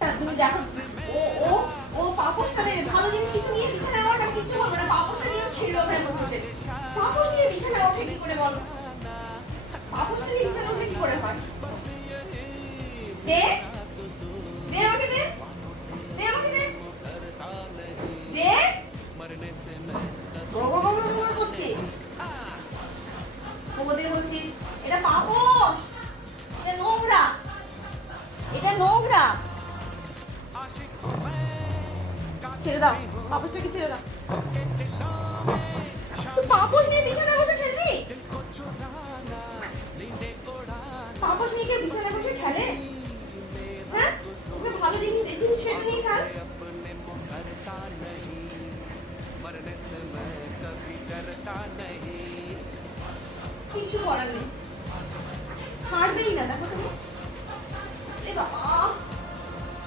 তুমি দেখো ও ও ও পাপোশটা নেই, ভালো জিনিস কিছু নিয়ে বিছানায় ওঠা কিচ্ছু হবে না, পাপোশটা নিয়ে ছিল ওখানে বসে। পাপোশ নিয়ে বিছানায় ওঠে কি করে বলো? পাপোশটা নিয়ে বিছানায় ওঠে কি করে হয়? দে দে আমাকে দে, দে আমাকে দে, দে গোগো গোগো গোগো করছি, গোগো দিয়ে বলছি এটা পাপোশ, এটা নোংরা, এটা নোংরা, ছেড়ে দাও পাপোশটাকে, ছেড়ে দাও। তুই পাপোশ নিয়ে বিছানায় বসে খেলবি? পাপোশ নিয়ে কে বিছানায় বসে খেলে? হ্যাঁ, ওকে ভালো